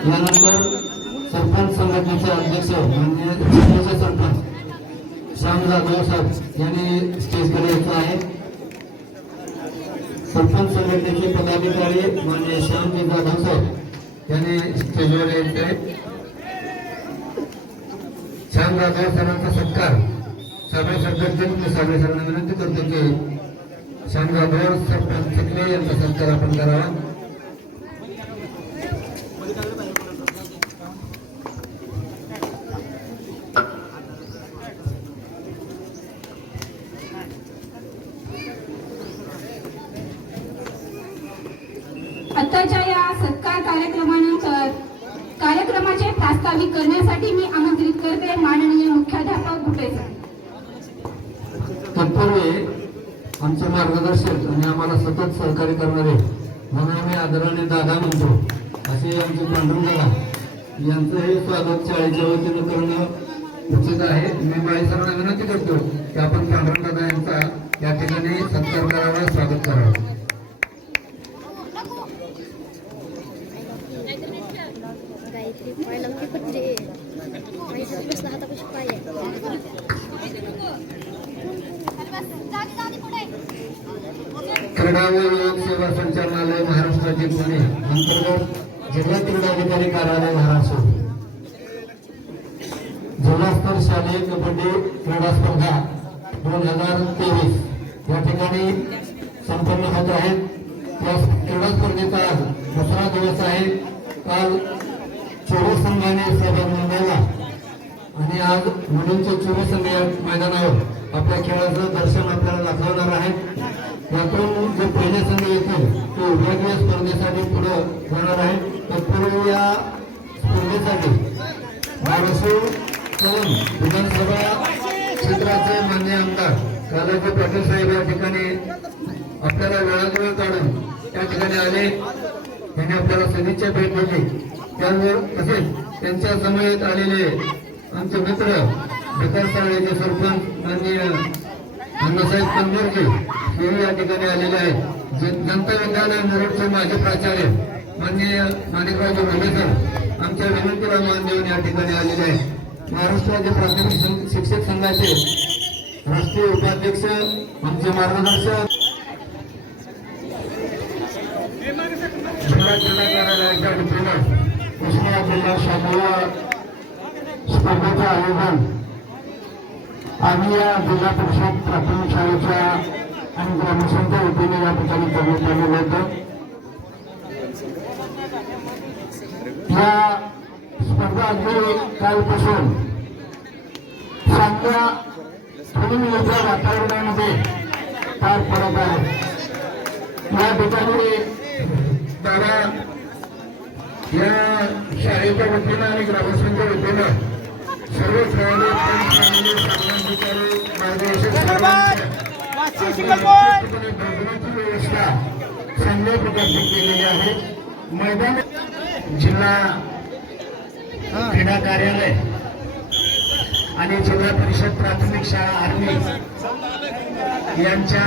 यानंतर सरपंच संघटनेचे अध्यक्ष म्हणजे सरपंच श्याम जाधव साहेब यांनी स्टेजकडे यायचं आहे. सरपंच संघटनेचे पदाधिकारी म्हणजे श्यामजी जाधव साहेब यांनी स्टेजवर यायचे. आहे श्याम जाधव सरांचा सत्कार सभा सरपंच सभा सरांना विनंती करतो की श्याम जाधव सरपंच यांचा सत्कार आपण करावा आताच्या या सत्कार कार्यक्रमानंतर कार्यक्रमाचे प्रास्ताविक करण्यासाठी मी आमंत्रित करते माननीय मुख्याध्यापक गुटे तत्पूर्वी आमचे मार्गदर्शक आणि आम्हाला सतत सहकार्य करणारे म्हणून आम्ही आदराने दादा म्हणतो असे आमचे पांडुरंगा दादा यांचं हे स्वागत शाळेच्या वतीनं करणं उचित आहे. मी माई सरांना विनंती करतो की आपण पांडुरंगा यांचा या ठिकाणी सत्कार करावा स्वागत करावं. पाय माझ्या बसला हातापाशी पाय क्रीडा व सेवा संचालनालय महाराष्ट्राचे पुणे अंतर्गत जिल्हा क्रीडाधिकारी कार्यालय महाराष्ट्र. जिल्हास्तर शालेय कबड्डी क्रीडा स्पर्धा दोन हजार तेवीस या ठिकाणी संपन्न होत आहेत. या क्रीडा स्पर्धेचा दुसरा दिवस आहे. काल चोवीस संघाने सहभाग नोंदवला. आणि आज मुलींच्या चोवीस संघ या मैदानावर आपल्या खेळाचं दर्शन आपल्याला दाखवणार आहे यातून जे पहिले संघ येतील ते विभागीय स्पर्धेसाठी पुढे जाणार आहे. तत्पूर्वी या स्पर्धेसाठी महाराष्ट्र कळम विधानसभा क्षेत्राचे मान्य आमदार कालाजी पाटील साहेब या ठिकाणी आपल्याला वेळात वेळ काढून त्या ठिकाणी आले. त्यांनी आपल्याला सदिच्छा भेट दिली. त्यावर तसेच त्यांच्या समवेत आलेले आमचे मित्र बेकार शाळेचे सरपंच माननीय अण्णासाहेब कंदोरजी हे या ठिकाणी आलेले आहेत. जे- जनता विद्यालय मुरुडचे माजी प्राचार्य माननीय माणिकरावजी भोलेकर आमच्या विनंतीला मान देऊन या ठिकाणी आलेले आहेत. महाराष्ट्र राज्य प्राथमिक शिक्षक संघाचे राष्ट्रीय उपाध्यक्ष आमचे मार्गदर्शक जिल्हा क्रीडा कार्यालयाच्या वतीनं या जिल्हा शालेय स्पर्धेचं आयोजन आम्ही या जिल्हा परिषद प्राथमिक शाळेच्या आणि ग्रामस्थांच्या वतीने या ठिकाणी करण्यात आलेलं होतं. या स्पर्धा अगदी कालपासून चांगल्या फुलमिळीच्या वातावरणामध्ये पार पडत आहे. या ठिकाणी दादा या शाळेच्या वतीनं आणि ग्रामस्थांच्या वतीनं सर्व भोजनाची व्यवस्था चांगल्या प्रकारची केलेली आहे. मैदान जिल्हा क्रीडा कार्यालय आणि जिल्हा परिषद प्राथमिक शाळा आर्मी यांच्या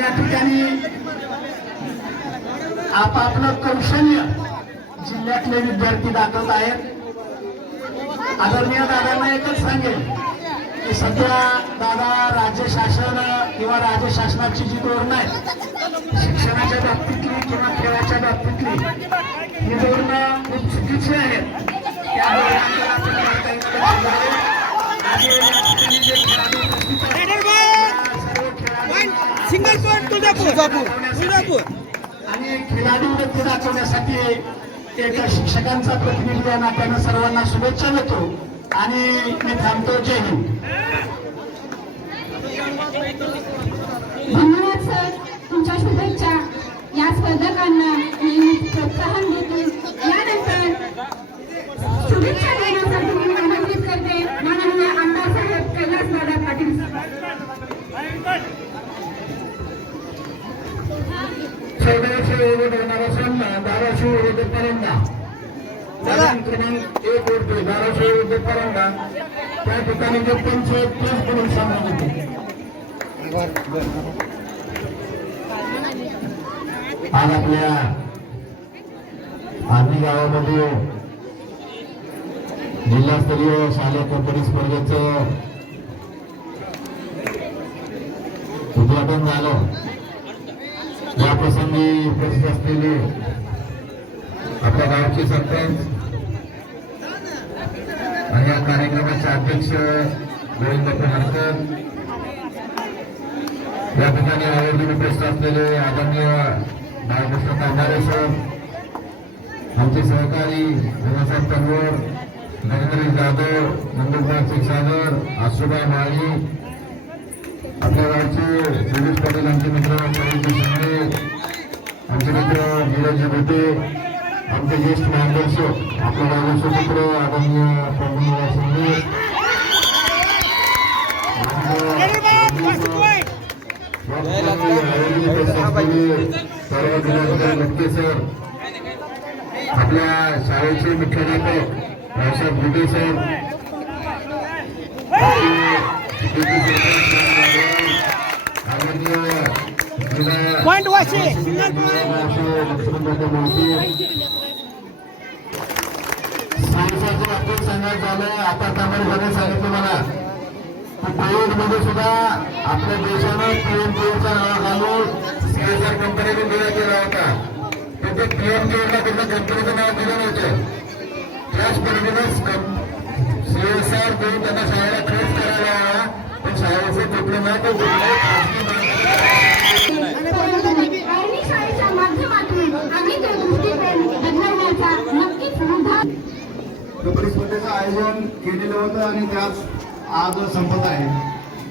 या ठिकाणी आपापलं कौशल्य जिल्ह्यातले विद्यार्थी दाखवत आहेत. आदरणीय दादांना एकच सांगेल की सध्या दादा राज्य शासन किंवा राज्य शासनाची जी धोरणं आहेत शिक्षणाच्या बाबतीतली किंवा खेळाच्या बाबतीतली ही धोरणं खूप चुकीची आहेत. त्या धोरणांकडे आपण काही आणि या ठिकाणी जे खेळाडू उपस्थित आहेत, तुळजापूर आणि खेळाडू वृत्ती दाखवण्यासाठी एका शिक्षकांचा प्रतिनिधी या नात्यानं सर्वांना शुभेच्छा देतो. आणि मी थांबतो. जय हिंद. धन्यवाद सर. तुमच्या शुभेच्छा. या स्पर्धकांना नेहमीच प्रोत्साहन देतील यानंतर शुभेच्छा देण्यासाठी चौदाशे विरोध होणारा सामना बाराशे विरुद्ध परंडा मॅदान क्रमांक एक वरती बाराशे विरुद्ध परंडा त्या ठिकाणी जे पंच तीस म्हणून सामना होतो आज आपल्या आर्मी गावामध्ये जिल्हास्तरीय शालेय कबड्डी स्पर्धेचं उद्घाटन झालं याप्रसंगी उपस्थित असलेले आपल्या गावचे सरपंच आणि या कार्यक्रमाचे अध्यक्ष गोविंद हरकर या ठिकाणी आयोजन उपस्थित असलेले आदरणीय बाळकृष्ण कांदारे सर आमचे सहकारी रमासाहेब तनवर नरेंद्र जाधव नंदकुमार क्षीरसागर आशुबा माळी आपल्या गावचे दिनेश पाटील आमचे मित्र शिंदे आमचे मित्र नीरज भोटे आमचे ज्येष्ठ मार्गदर्शक आपल्या गावचे पुत्र आदरणीय प्रवीण शिंदे सर्व जिल्हाधिकारी लटके सर आपल्या शाळेचे मुख्याध्यापक रावसाहेब घुटे सर Point वाशी. सांगायचं झालं आता सांगितलं मला कोविडमध्ये सुद्धा आपल्या देशानं पीएम केअरचा नाव घालून सीएसआर कंपनीने निर्णय केला होता. ते पीएम केअरला कंपनीचं नाव दिलं नव्हतं. त्याच पद्धतीनं सीएसआर करून त्यांना शाळेला खर्च करायला हवा पण शाळेचे कुठलं ना ते कुठलंही आर्मी शाळेच्या माध्यमातून आम्ही दृष्टिकोन बदलण्याचा नक्कीच निर्धार कबड्डी स्पर्धेचं आयोजन केलेलं होतं आणि त्याच आज संपत आहे.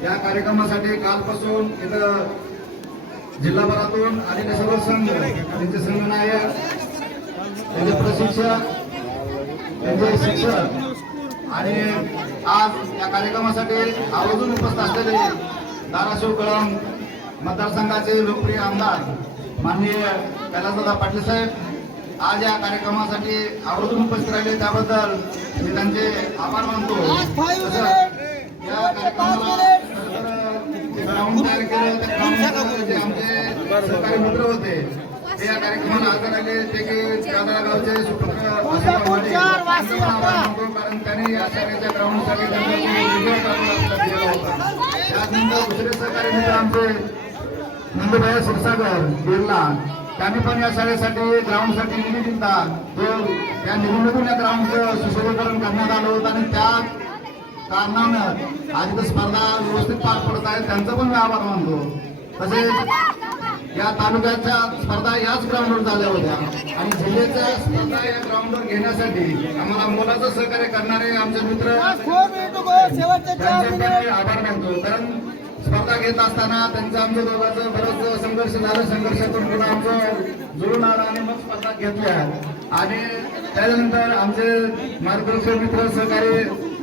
या कार्यक्रमासाठी कालपासून इथं जिल्हाभरातून आलेले सर्व संघ त्यांचे संघनायक त्यांचे प्रशिक्षक त्यांचे शिक्षक आणि आज या कार्यक्रमासाठी आवर्जून उपस्थित असलेले दाराशिव कळम मतदारसंघाचे लोकप्रिय आमदार माननीय कैलासदादा पाटील साहेब आज या कार्यक्रमासाठी आवर्जून उपस्थित राहिले. त्याबद्दल मी त्यांचे आभार मानतो. या कार्यक्रमाला जे ग्राउंड तयार केलं त्या ग्राउंडवर जे आमचे सहकारी मित्र होते. ते या कार्यक्रमाला हजर आले ते की दादा गावचे सुपुत्र कारण त्यांनी या शाळेच्या ग्राउंडसाठी त्यानंतर दुसरे सहकारी मित्र आमचे नंदुभाई क्षीरसागर बिर्ला. त्यांनी पण या शाळेसाठी ग्राउंडसाठी निधी दिला. तो त्या निधीमधून या ग्राउंडचं सुशोभीकरण करण्यात आलं होतं आणि त्या कारणानं आज इथं स्पर्धा व्यवस्थित पार पडत आहेत त्यांचा पण मी आभार मानतो. तसेच या तालुक्याच्या स्पर्धा याच ग्राउंडवर झाल्या होत्या. आणि जिल्ह्याच्या स्पर्धा या ग्राउंडवर घेण्यासाठी आम्हाला मोलाचं सहकार्य करणारे आमचे मित्र मी आभार मानतो. कारण स्पर्धा घेत असताना त्यांचं आमच्या दोघांचं बरंच संघर्ष झालं. संघर्षातून पुन्हा आमचं जुळून आलं आणि मग स्पर्धा घेतल्या. आणि त्यानंतर आमचे मार्गदर्शक मित्र सहकारी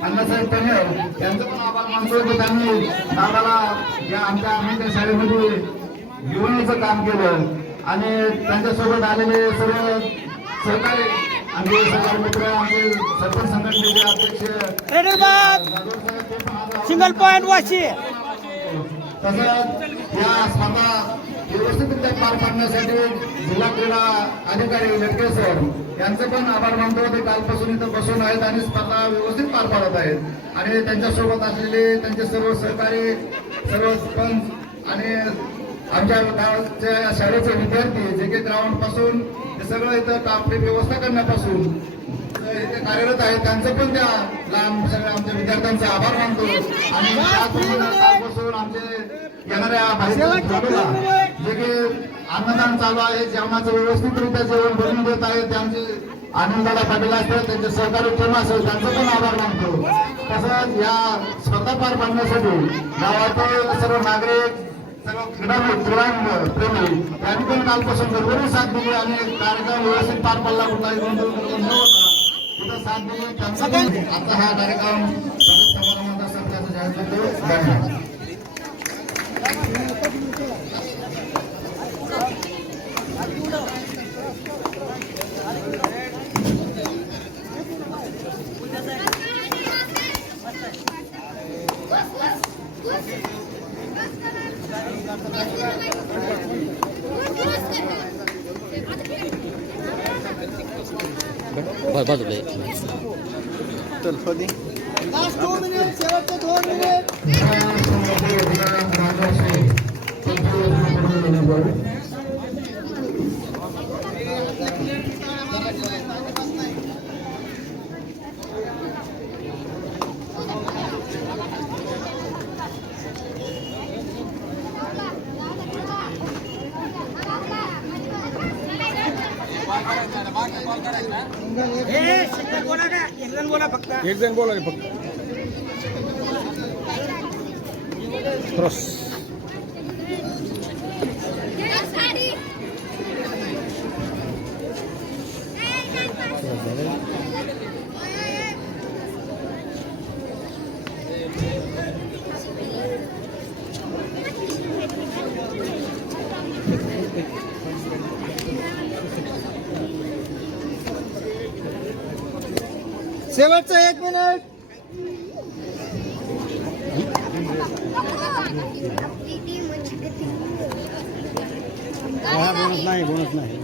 अण्णासाहेब पनेर यांचं पण आभार मानतो की त्यांनी दादाला या आमच्या आम्ही शाळेमध्ये घेऊन यायचं काम केलं. आणि त्यांच्यासोबत आलेले सर्व सहकारी आमचे सहकारी मित्र आमचे सरपंच संघटनेचे अध्यक्ष सिंगल पॉइंट वाशी. तसंच या स्पर्धा व्यवस्थितरित्या पार पाडण्यासाठी जिल्हा क्रीडा अधिकारी लटके सर यांचे पण आभार मानतो. ते कालपासून इथं बसून आहेत आणि स्पर्धा व्यवस्थित पार पाडत आहेत. आणि त्यांच्यासोबत असलेले त्यांचे सर्व सहकारी सर्व पंच आणि आमच्या गावाच्या या शाळेचे विद्यार्थी जे काही ग्राउंडपासून ते सगळं इथं आपली व्यवस्था करण्यापासून इथे कार्यरत आहेत. त्यांचं पण त्या लहान सगळ्या आमच्या विद्यार्थ्यांचा आभार मानतो. आणि कालपासून आमचे येणाऱ्या जे की अन्नदान चालू आहे जेवणाचं व्यवस्थितरित्या जेवण बनवून देत आहेत त्यांचे आनंदाला पाटील असतात. त्यांचे सहकारी टीम असेल त्यांचा पण आभार मानतो. तसंच या स्पर्धा पार पाडण्यासाठी गावातील सर्व नागरिक सर्व क्रीडा क्रीडा प्रेमी यांनी पण कालपासून भरभरून साथ दिली आणि कार्यक्रम व्यवस्थित पार पडला कुठलाही न होता तिथं साथ दिली. त्यांचा आता हा कार्यक्रम समारंभाचा जाहीर करतो. धन्यवाद. लास्ट दोन मिनिट शेवटचे दोन मिनिट हे शिक्षक बोला का एक जण बोला फक्त एक जण बोला फक्त. क्रॉस शेवटचं एक मिनिट बोनस नाही बोनस नाही.